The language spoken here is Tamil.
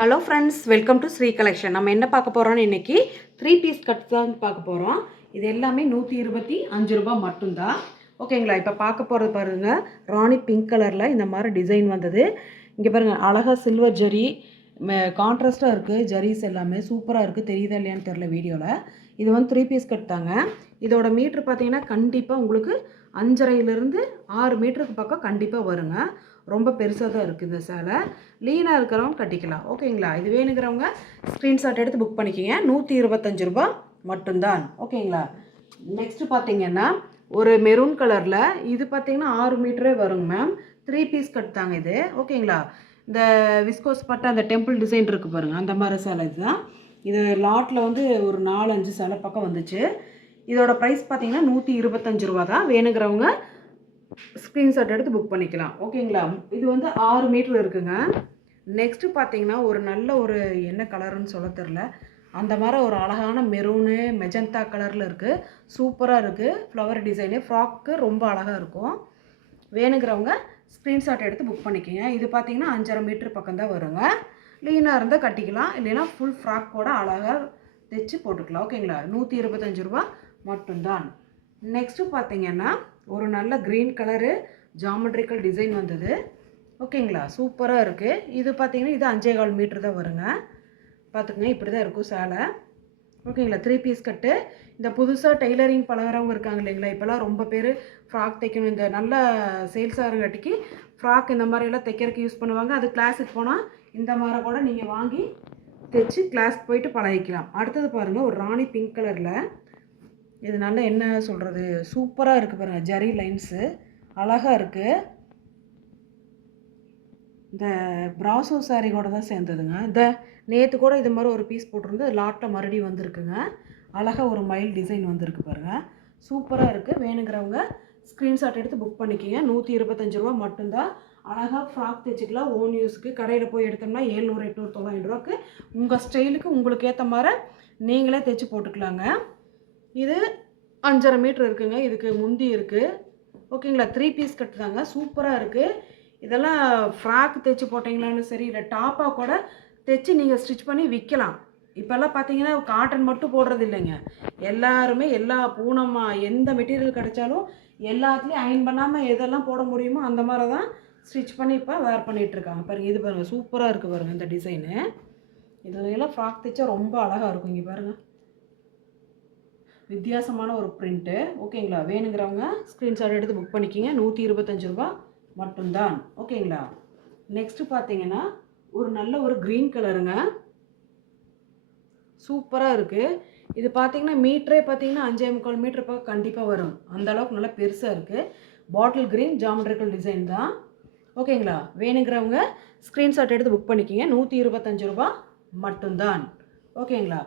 Hello friends, welcome to Sri collection. நம்ம என்ன பார்க்க போகிறோம்னு இன்றைக்கி 3 பீஸ் கட் தான் பார்க்க போகிறோம். இது எல்லாமே 125 ரூபா மட்டும்தான். ஓகேங்களா? இப்போ பார்க்க போகிறது பாருங்கள், ராணி பிங்க் கலரில் இந்த மாதிரி டிசைன் வந்தது. இங்கே பாருங்கள், அழகாக சில்வர் ஜரி கான்ட்ராஸ்ட்டாக இருக்குது. ஜரீஸ் எல்லாமே சூப்பராக இருக்குது. தெரியுதா இல்லையான்னு தெரில வீடியோவில். இது வந்து 3 பீஸ் கட் தாங்க. இதோட மீட்ரு பார்த்தீங்கன்னா கண்டிப்பாக உங்களுக்கு 5.5லேருந்து 6 மீட்டருக்கு பக்கம் கண்டிப்பாக வருங்க. ரொம்ப பெருசாக தான் இருக்குது இந்த சேலை. லீனாக இருக்கிறவங்க கட்டிக்கலாம். ஓகேங்களா? இது வேணுங்கிறவங்க ஸ்க்ரீன்ஷாட் எடுத்து புக் பண்ணிக்கிங்க. 125 ரூபா மட்டும்தான். ஓகேங்களா? நெக்ஸ்ட்டு பார்த்தீங்கன்னா ஒரு மெரூன் கலரில் இது பார்த்தீங்கன்னா 6 மீட்டரே வருங்க மேம். 3 பீஸ் கட் தாங்க இது. ஓகேங்களா? இந்த விஸ்கோஸ் பட்டை அந்த டெம்பிள் டிசைன் இருக்குது பாருங்கள், அந்த மாதிரி சேலை இதுதான். இது லாட்டில் வந்து ஒரு 4-5 சேலை பக்கம் வந்துச்சு. இதோட ப்ரைஸ் பார்த்தீங்கன்னா 125 ரூபா தான். வேணுங்கிறவங்க ஸ்க்ரீன்ஷாட் எடுத்து புக் பண்ணிக்கலாம். ஓகேங்களா? இது வந்து 6 மீட்டர் இருக்குங்க. நெக்ஸ்ட்டு பார்த்தீங்கன்னா ஒரு நல்ல ஒரு என்ன கலருன்னு சொல்ல தெரில, அந்த மாதிரி ஒரு அழகான மெரூனு மெஜந்தா கலரில் இருக்குது. சூப்பராக இருக்குது. ஃப்ளவர் டிசைனு ஃப்ராக்கு ரொம்ப அழகாக இருக்கும். வேணுங்கிறவங்க ஸ்க்ரீன்ஷாட் எடுத்து புக் பண்ணிக்கோங்க. இது பார்த்தீங்கன்னா 5.5 மீட்டர் பக்கம் தான் வருங்க. லீனாக இருந்தால் கட்டிக்கலாம், இல்லைன்னா ஃபுல் ஃப்ராக்கோட அழகாக தைச்சி போட்டுக்கலாம். ஓகேங்களா? 125 ரூபா மட்டும்தான். நெக்ஸ்ட்டு பார்த்தீங்கன்னா ஒரு நல்ல க்ரீன் கலரு ஜாமெட்ரிக்கல் டிசைன் வந்தது. ஓகேங்களா? சூப்பராக இருக்குது. இது பார்த்தீங்கன்னா இது 5.25 மீட்டர் தான் வருங்க. பார்த்துக்குங்க, இப்படி தான் இருக்கும் சேலை. ஓகேங்களா? 3 பீஸ் கட்டு. இந்த புதுசாக டெய்லரிங் பழகிறவங்க இருக்காங்க இல்லைங்களா, இப்போல்லாம் ரொம்ப பேர் ஃப்ராக் தைக்கணும், இந்த நல்ல சேல்ஸ் ஆகிறங்காட்டிக்கு ஃப்ராக் இந்த மாதிரியெல்லாம் தைக்கிறதுக்கு யூஸ் பண்ணுவாங்க. அது கிளாஸுக்கு போனால் இந்த மாதிரி கூட நீங்கள் வாங்கி தைச்சி கிளாஸ்க்கு போயிட்டு பழகிக்கலாம். அடுத்தது பாருங்கள், ஒரு ராணி பிங்க் கலரில் இது நல்லா என்ன சொல்கிறது, சூப்பராக இருக்குது பாருங்கள். ஜரி லைன்ஸு அழகாக இருக்குது. இந்த பிராசோ சாரீ கூட தான் சேர்ந்ததுங்க. இந்த நேற்று கூட இது மாதிரி ஒரு பீஸ் போட்டிருந்து லாட்டில் மறுபடியும் வந்திருக்குங்க. அழகாக ஒரு மயில் டிசைன் வந்திருக்கு பாருங்கள். சூப்பராக இருக்குது. வேணுங்கிறவங்க ஸ்க்ரீன்ஷாட் எடுத்து புக் பண்ணிக்கிங்க. 125 ரூபா மட்டும்தான். அழகாக ஃப்ராக் தைச்சிக்கலாம். ஓன் யூஸுக்கு கடையில் போய் எடுத்தோம்னா 700, 800, 900 ரூபாய்க்கு உங்கள் ஸ்டைலுக்கு உங்களுக்கு ஏற்ற மாதிரி நீங்களே தைச்சி போட்டுக்கலாங்க. இது 5.5 மீட்டர் இருக்குங்க. இதுக்கு முந்தி இருக்குது. ஓகேங்களா? 3 பீஸ் கட்டு தாங்க. சூப்பராக இருக்குது. இதெல்லாம் ஃப்ராக் தைச்சி போட்டிங்களான்னு சரி, இல்லை டாப்பாக கூட தைச்சி நீங்கள் ஸ்டிச் பண்ணி விற்கலாம். இப்போல்லாம் பார்த்தீங்கன்னா காட்டன் மட்டும் போடுறது இல்லைங்க. எல்லாருமே எல்லா பூனமாக எந்த மெட்டீரியல் கிடைச்சாலும் எல்லாத்துலேயும் அயன் பண்ணாமல் எதெல்லாம் போட முடியுமோ அந்த மாதிரி தான் ஸ்டிச் பண்ணி இப்போ வேர் பண்ணிகிட்ருக்காங்க. பாருங்கள், இது பாருங்கள், சூப்பராக இருக்குது பாருங்கள் இந்த டிசைனு. இதெல்லாம் ஃப்ராக் தைச்சா ரொம்ப அழகாக இருக்கும். இங்கே பாருங்கள், வித்தியாசமான ஒரு பிரிண்ட்டு. ஓகேங்களா? வேணுங்கிறவங்க ஸ்க்ரீன்ஷாட் எடுத்து புக் பண்ணிக்கிங்க. 125 ரூபா மட்டும்தான். ஓகேங்களா? நெக்ஸ்ட்டு பார்த்தீங்கன்னா ஒரு நல்ல ஒரு க்ரீன் கலருங்க. சூப்பராக இருக்குது. இது பார்த்தீங்கன்னா மீட்டரே பார்த்தீங்கன்னா 5.25 மீட்டர் பக்கம் கண்டிப்பாக வரும். அந்த அளவுக்கு நல்லா பெருசாக இருக்குது. பாட்டில் க்ரீன் ஜாமெட்ரிக்கல் டிசைன் தான். ஓகேங்களா? வேணுங்கிறவங்க ஸ்க்ரீன்ஷாட் எடுத்து புக் பண்ணிக்கிங்க. 125 ரூபா மட்டும்தான். ஓகேங்களா?